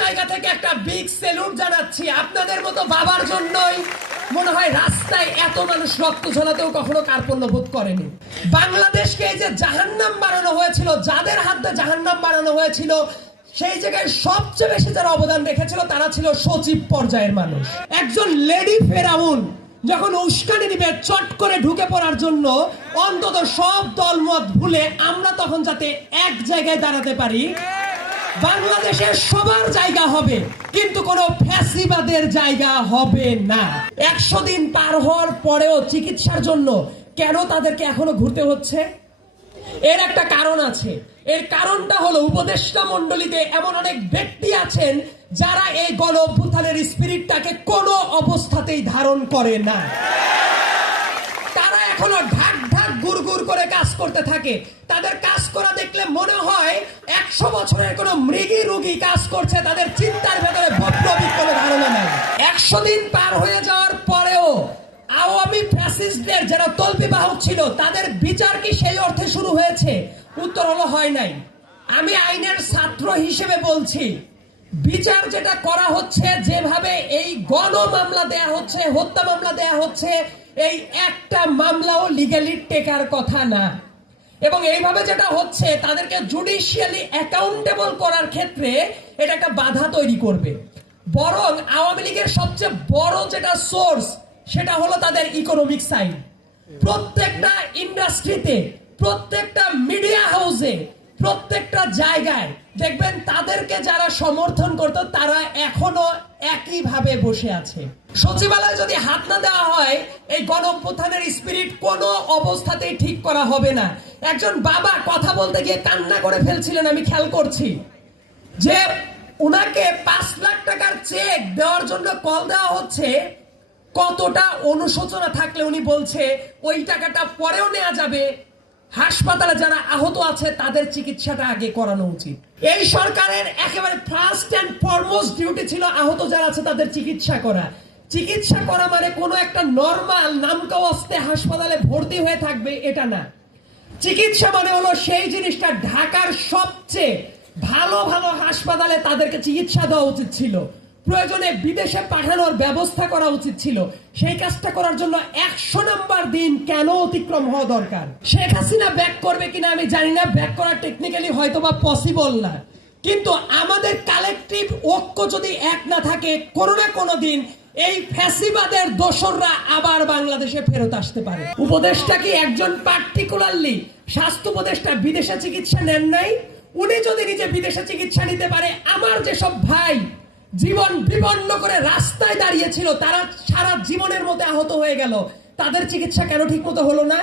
জায়গা থেকে একটা বিগ সেলুট জানাচ্ছি আপনাদের মতো বাবার জন্যই। মনে হয় রাস্তায় এত মানুষ রক্ত ঝোলাতেও কখনো কার্পণ্য বোধ করেনি। বাংলাদেশকে এই যে জাহান্নাম বানানো হয়েছিল, যাদের হাতে জাহান্নাম বানানো হয়েছিল, সেই জায়গায় সবচেয়ে বেশি যারা অবদান রেখেছিল তারা ছিল সচিব পর্যায়ের মানুষ। একজন লেডি ফেরাউন যখন উস্কানি দিবে, চট করে ঢুকে পড়ার জন্য অন্তত সব দলমত ভুলে আমরা তখন যাতে এক জায়গায় দাঁড়াতে পারি। বাংলাদেশের সবার জায়গা হবে, কিন্তু কোনো ফ্যাসিবাদের জায়গা হবে না। একশো দিন পার হওয়ার পরেও চিকিৎসার জন্য কেন তাদেরকে এখনও ঘুরতে হচ্ছে? এর একটা কারণ আছে। এর কারণটা হলো উপদেষ্টা মণ্ডলীতে এমন অনেক ব্যক্তি আছেন যারা এই গণ স্পিরিটটাকে কোনো অবস্থাতেই ধারণ করে না। তারা এখনও ঢাক গুড় গুড় করে কাজ করতে থাকে। তাদের কাজ করা দেখলে মনে হয় একশো বছরের কোন মৃগী রোগী কাজ করছে, তাদের চিন্তার ভেতরে কোনো ধারণা নেই। একশো দিন পার হয়ে যাওয়ার পরেও আওয়ামী ফ্যাসিস্টদের যারা তল্পি বাহক ছিল, তাদের বিচার কি সেই অর্থে শুরু হয়েছে? উত্তর হলো হয় নাই। আমি আইনের ছাত্র হিসেবে বলছি, বিচার যেটা করা হচ্ছে, যেভাবে এই গণ মামলা দেয়া হচ্ছে, হত্যা মামলা দেয়া হচ্ছে এই একটা মামলাও লিগালি টেকার কথা না। এবং এইভাবে যেটা হচ্ছে, তাদেরকে জুডিশিয়ালি অ্যাকাউন্টেবল করার ক্ষেত্রে এটা একটা বাধা তৈরি করবে। বরং আওয়ামী লীগের সবচেয়ে বড় যেটা সোর্স সেটা হলো তাদের ইকোনমিক সাইড প্রত্যেকটা ইন্ডাস্ট্রিতে প্রত্যেকটা মিডিয়া হাউসে প্রত্যেকটা জায়গায়, দেখবেন তাদেরকে যারা সমর্থন করতো, তারা এখনও একইভাবে বসে আছে। সচিবালয়ে যদি হাত না দেওয়া হয়, এই গণঅভ্যুত্থানের স্পিরিট কোনো অবস্থাতেই ঠিক করা হবে না। একজন বাবা কথা বলতে গিয়ে কান্না করে ফেলছিলেন, আমি খেয়াল করছি। যে উনাকে পাঁচ লাখ টাকার চেক দেওয়ার জন্য কল দেওয়া হচ্ছে, কতটা অনুশোচনা থাকলে উনি বলছে, ওই টাকাটা পরেও নেওয়া যাবে। হাসপাতালে যারা আহত আছে, তাদের চিকিৎসাটা আগে করানো উচিত। এই সরকারের একেবারে ফার্স্ট অ্যান্ড ফরমোস্ট ডিউটি ছিল আহত যারা আছে, তাদের চিকিৎসা করা। চিকিৎসা করা মানে কোনো একটা নর্মাল নামকা অস্তে হাসপাতালে ভর্তি হয়ে থাকবে, এটা না। চিকিৎসা মানে হলো সেই জিনিসটা ঢাকার সবচেয়ে ভালো ভালো হাসপাতালে তাদেরকে চিকিৎসা দেওয়া উচিত ছিল। প্রয়োজনে বিদেশে পাঠানোর ব্যবস্থা করা উচিত ছিল। সেই কাজটা করার জন্য একশো নাম্বার দিন কেন অতিক্রম হওয়া দরকার? শেখ হাসিনা ব্যাক করবে কিনা আমি জানি না ব্যাক করা টেকনিক্যালি হয়তো বা পসিবল না। কিন্তু আমাদের কালেকটিভ ঐক্য যদি এক না থাকে, কোনো না কোনো দিন এই ফ্যাসিবাদের দোসররা আবার বাংলাদেশে ফেরত আসতে পারে। উপদেশটা কি একজন পার্টিকুলারলি স্বাস্থ্য উপদেষ্টা বিদেশে চিকিৎসা নেন নাই? উনি যদি নিজে বিদেশে চিকিৎসা নিতে পারে, আমার যেসব ভাই জীবন বিপন্ন করে রাস্তায় দাঁড়িয়েছিল, তারা সারা জীবনের মতো আহত হয়ে গেল। তাদের চিকিৎসা কেন ঠিক মতো হলো না?